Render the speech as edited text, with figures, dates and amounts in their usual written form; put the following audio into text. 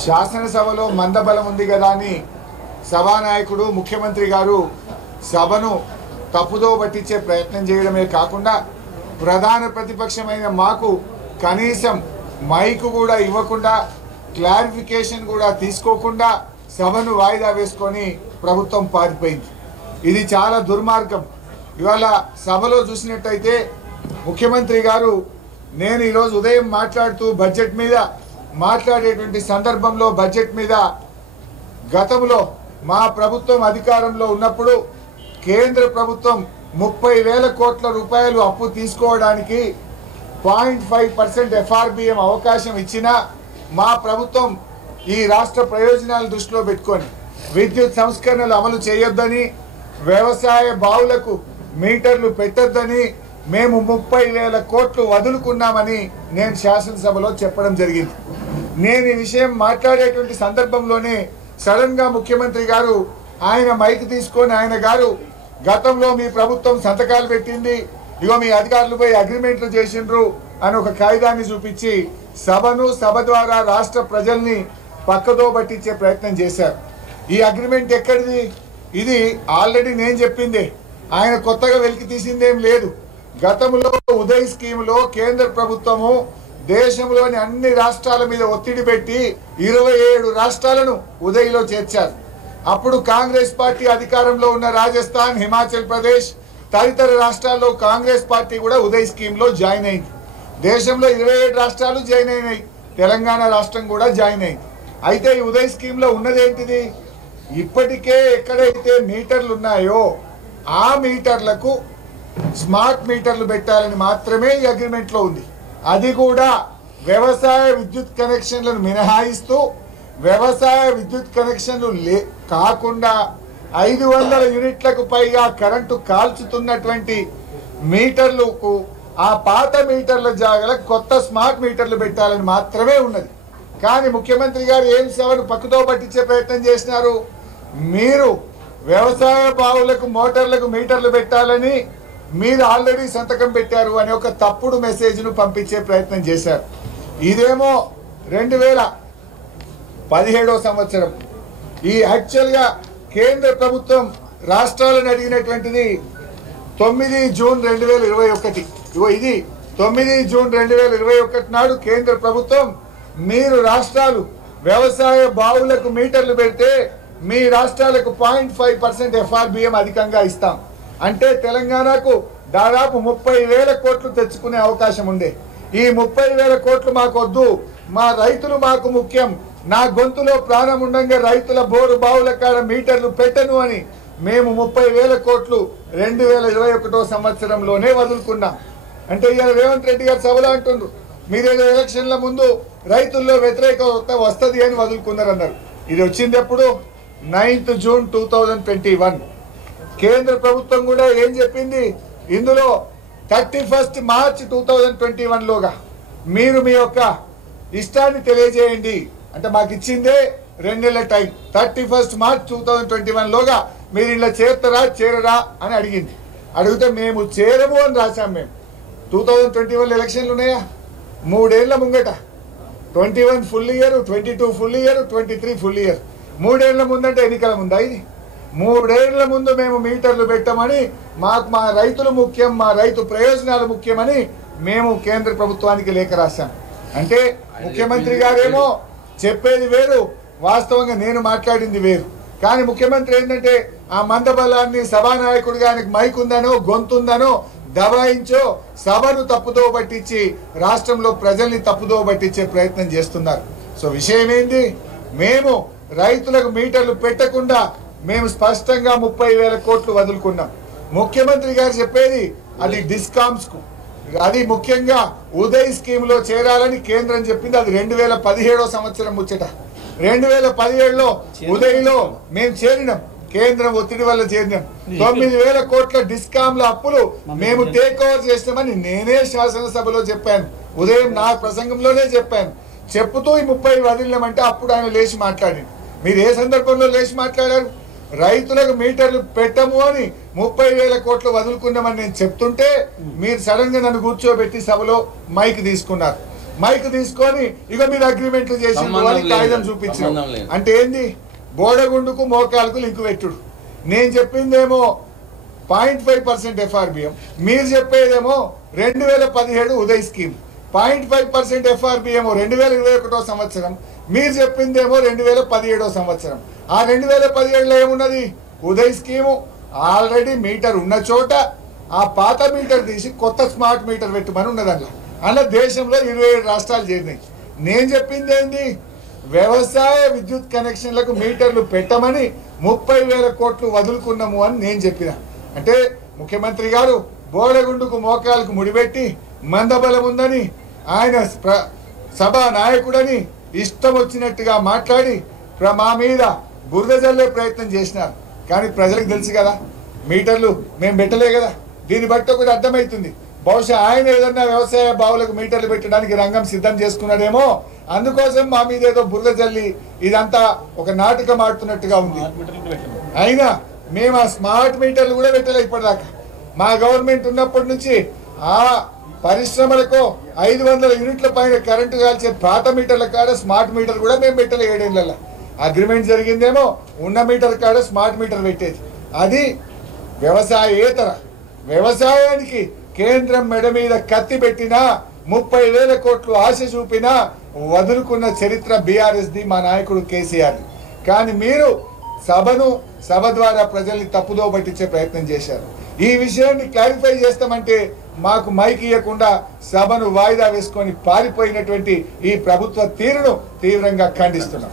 శాసనసభలో మందబలం ఉంది కదా అని సభానాయకుడు ముఖ్యమంత్రి గారు సభను తప్పుదో పట్టించే ప్రయత్నం చేయడమే కాకుండా ప్రధాన ప్రతిపక్షమైన మాకు కనీసం మైకు కూడా ఇవ్వకుండా క్లారిఫికేషన్ కూడా తీసుకోకుండా సభను వాయిదా వేసుకొని ప్రభుత్వం పారిపోయింది. ఇది చాలా దుర్మార్గం. ఇవాళ సభలో చూసినట్టయితే ముఖ్యమంత్రి గారు నేను ఈరోజు ఉదయం మాట్లాడుతూ బడ్జెట్ మీద మాట్లాడేటువంటి సందర్భంలో బడ్జెట్ మీద గతంలో మా ప్రభుత్వం అధికారంలో ఉన్నప్పుడు కేంద్ర ప్రభుత్వం 30,000 కోట్ల రూపాయలు అప్పు తీసుకోవడానికి 0.5% FRBM అవకాశం ఇచ్చినా మా ప్రభుత్వం ఈ రాష్ట్ర ప్రయోజనాలు దృష్టిలో పెట్టుకొని విద్యుత్ సంస్కరణలు అమలు చేయొద్దని, వ్యవసాయ బావులకు మీటర్లు పెట్టొద్దని మేము 30,000 కోట్లు వదులుకున్నామని నేను శాసనసభలో చెప్పడం జరిగింది. నేను ఈ విషయం మాట్లాడేటువంటి సందర్భంలోనే సడన్ గా ముఖ్యమంత్రి గారు ఆయన మైక్ తీసుకొని ఆయన గారు గతంలో మీ ప్రభుత్వం సంతకాలు పెట్టింది, ఇగో మీ అధికారులు పోయి అగ్రిమెంట్లు చేసిండ్రు అని ఒక కాగితాన్ని చూపించి సభను సభ ద్వారా రాష్ట్ర ప్రజల్ని పక్కదో పట్టించే ప్రయత్నం చేశారు. ఈ అగ్రిమెంట్ ఎక్కడిది? ఇది ఆల్రెడీ నేను చెప్పిందే, ఆయన కొత్తగా వెలికి తీసిందేం లేదు. గతంలో ఉదయ్ స్కీమ్లో కేంద్ర ప్రభుత్వము దేశంలోని అన్ని రాష్ట్రాల మీద ఒత్తిడి పెట్టి 27 రాష్ట్రాలను ఉదయ్లో చేర్చారు. అప్పుడు కాంగ్రెస్ పార్టీ అధికారంలో ఉన్న రాజస్థాన్, హిమాచల్ ప్రదేశ్ తదితర రాష్ట్రాల్లో కాంగ్రెస్ పార్టీ కూడా ఉదయ్ స్కీమ్లో జాయిన్ అయింది. దేశంలో 27 రాష్ట్రాలు జాయిన్ అయినాయి, తెలంగాణ రాష్ట్రం కూడా జాయిన్ అయింది. అయితే ఈ ఉదయ్ స్కీమ్లో ఉన్నదేంటిది? ఇప్పటికే ఎక్కడైతే మీటర్లు ఉన్నాయో ఆ మీటర్లకు స్మార్ట్ మీటర్లు పెట్టాలని మాత్రమే ఈ అగ్రిమెంట్లో ఉంది. అది కూడా వ్యవసాయ విద్యుత్ కనెక్షన్లను మినహాయిస్తూ వ్యవసాయ విద్యుత్ కనెక్షన్లు కాకుండా 500 యూనిట్లకు పైగా కరెంటు కాల్చుతున్నటువంటి మీటర్లకు ఆ పాత మీటర్ల జాగాల కొత్త స్మార్ట్ మీటర్లు పెట్టాలని మాత్రమే ఉన్నది. కానీ ముఖ్యమంత్రి గారు ఏం సేవను పక్కతో పట్టించే ప్రయత్నం చేసినారు. మీరు వ్యవసాయ బావులకు మోటార్లకు మీటర్లు పెట్టాలని మీరు ఆల్రెడీ సంతకం పెట్టారు అని ఒక తప్పుడు మెసేజ్ను పంపించే ప్రయత్నం చేశారు. ఇదేమో 2017 సంవత్సరం. ఈ యాక్చువల్గా కేంద్ర ప్రభుత్వం రాష్ట్రాలను అడిగినటువంటిది 9 జూన్ 2021. ఇగో ఇది 9 జూన్ 2021 నాడు కేంద్ర ప్రభుత్వం మీరు రాష్ట్రాలు వ్యవసాయ బావులకు మీటర్లు పెడితే మీ రాష్ట్రాలకు 0.5% FRBM అధికంగా ఇస్తాం అంటే తెలంగాణకు దాదాపు 30,000 కోట్లు తెచ్చుకునే అవకాశం ఉండే. ఈ 30,000 కోట్లు మాకు వద్దు, మా రైతులు మాకు ముఖ్యం, నా గొంతులో ప్రాణం ఉండగా రైతుల బోరు బావుల కాడ మీటర్లు పెట్టను అని మేము 30,000 కోట్లు 2021 సంవత్సరంలోనే వదులుకున్నాం. అంటే ఇవాళ రేవంత్ రెడ్డి గారు సభలో అంటుండ్రు మీరేదో ఎలక్షన్ల ముందు రైతుల్లో వ్యతిరేకత వస్తుంది అని వదులుకున్నారన్నారు. ఇది వచ్చింది ఎప్పుడు? 9th June 2021. కేంద్ర ప్రభుత్వం కూడా ఏం చెప్పింది ఇందులో 31 మార్చ్ 2021లోగా మీరు మీ యొక్క ఇష్టాన్ని తెలియజేయండి. అంటే మాకు ఇచ్చిందే 2 నెలల టైం. 31 మార్చ్ 2021లోగా మీరు ఇలా చేరరా అని అడిగింది. అడిగితే మేము చేరము అని రాశాం. మేము 2021 ఎలక్షన్లు ఉన్నాయా? 3 ఏళ్ల ముంగట 21 full year, 22 full year, 23 full year. 3 ఏళ్ల ముందంటే ఎన్నికల ముందా? ఇది 3 ఏళ్ల ముందు మేము మీటర్లు పెట్టమని, మాకు మా రైతులు ముఖ్యం, మా రైతు ప్రయోజనాలు ముఖ్యమని మేము కేంద్ర ప్రభుత్వానికి లేఖ రాశాం. అంటే ముఖ్యమంత్రి గారేమో చెప్పేది వేరు, వాస్తవంగా నేను మాట్లాడింది వేరు. కానీ ముఖ్యమంత్రి ఏంటంటే ఆ మందబలాన్ని సభానాయకుడిగా ఆయనకు మైక్ ఉందనో గొంతుందనో దబాయించో సభను తప్పుదో పట్టించి రాష్ట్రంలో ప్రజల్ని తప్పుదో పట్టించే ప్రయత్నం చేస్తున్నారు. సో విషయం ఏంది? మేము రైతులకు మీటర్లు పెట్టకుండా మేము స్పష్టంగా 30,000 కోట్లు వదులుకున్నాం. ముఖ్యమంత్రి గారు చెప్పేది అది డిస్కామ్స్ కు, అది ముఖ్యంగా ఉదయ్ స్కీమ్ లో చేరాలని కేంద్రం చెప్పింది. అది 2017 సంవత్సరం ముచ్చట. 2017లో ఉదయ్లో మేము చేరినాం, కేంద్రం ఒత్తిడి వల్ల చేరినాం. 9,000 కోట్ల డిస్కామ్ల అప్పులు మేము టేక్ ఓవర్ చేస్తామని నేనే శాసనసభలో చెప్పాను. ఉదయం నా ప్రసంగంలోనే చెప్పాను. చెప్పుతూ ఈ 30 వదిలినామంటే అప్పుడు ఆయన లేచి మాట్లాడింది. మీరు ఏ సందర్భంలో లేచి మాట్లాడారు? రైతులకు మీటర్లు పెట్టము అని 30,000 కోట్లు వదులుకున్నామని నేను చెప్తుంటే మీరు సడన్ గా నన్ను కూర్చోబెట్టి సభలో మైక్ తీసుకున్నారు. మైక్ తీసుకొని ఇక మీరు అగ్రిమెంట్లు చేసి కాగితం చూపించారు అంటే ఏంది? బోడగుండుకు మోకాలకు లింకు పెట్టుడు. నేను చెప్పిందేమో 0.5% FRBM, మీరు చెప్పేదేమో 2017 ఉదయ్ స్కీమ్. 0.5% FRBM 2021 సంవత్సరం, మీరు చెప్పిందేమో 2017 సంవత్సరం. ఆ 2017లో ఏమున్నది? ఉదయ్ స్కీము ఆల్రెడీ మీటర్ ఉన్న చోట ఆ పాత మీటర్ తీసి కొత్త స్మార్ట్ మీటర్ పెట్టమని ఉన్నది. అలా దేశంలో 27 రాష్ట్రాలు చేరినాయి. నేను చెప్పింది ఏంది? వ్యవసాయ విద్యుత్ కనెక్షన్లకు మీటర్లు పెట్టమని 30,000 కోట్లు వదులుకున్నాము అని నేను చెప్పిన. అంటే ముఖ్యమంత్రి గారు బోడగుండుకు మోకాలకు ముడిపెట్టి మందబలం ఉందని ఆయన సభా నాయకుడని ఇష్టం వచ్చినట్టుగా మాట్లాడి మా మీద బురద జల్లే ప్రయత్నం చేసినారు. కానీ ప్రజలకు తెలుసు కదా, మీటర్లు మేము పెట్టలే కదా. దీన్ని బట్టి ఒకటి అర్థమవుతుంది, బహుశా ఆయన ఏదన్నా వ్యవసాయ బావులకు మీటర్లు పెట్టడానికి రంగం సిద్ధం చేసుకున్నాడేమో. అందుకోసం మా మీద ఏదో బురద జల్లి ఇదంతా ఒక నాటకం ఆడుతున్నట్టుగా ఉంది. అయినా మేము ఆ స్మార్ట్ మీటర్లు కూడా పెట్టలే ఇప్పటిదాకా. మా గవర్నమెంట్ ఉన్నప్పటి నుంచి ఆ పరిశ్రమలకు 500 యూనిట్ల పైన కరెంటు కాల్చే పాత మీటర్ల కాడ స్మార్ట్ మీటర్ కూడా మేము పెట్టలే. 7 ఏళ్లలో అగ్రిమెంట్ జరిగిందేమో ఉన్న మీటర్ కాడ స్మార్ట్ మీటర్ పెట్టేది. అది వ్యవసాయేతర. వ్యవసాయానికి కేంద్రం మెడ మీద కత్తి పెట్టినా 30,000 కోట్లు ఆశ చూపినా వదులుకున్న చరిత్ర బీఆర్ఎస్ది, మా నాయకుడు కేసీఆర్. కానీ మీరు సభ ద్వారా ప్రజల్ని తప్పుదో పట్టించే ప్రయత్నం చేశారు. ఈ విషయాన్ని క్లారిఫై చేస్తామంటే మాకు మైక్ ఇవ్వకుండా సభను వాయిదా వేసుకొని పారిపోయినటువంటి ఈ ప్రభుత్వ తీరును తీవ్రంగా ఖండిస్తున్నాం.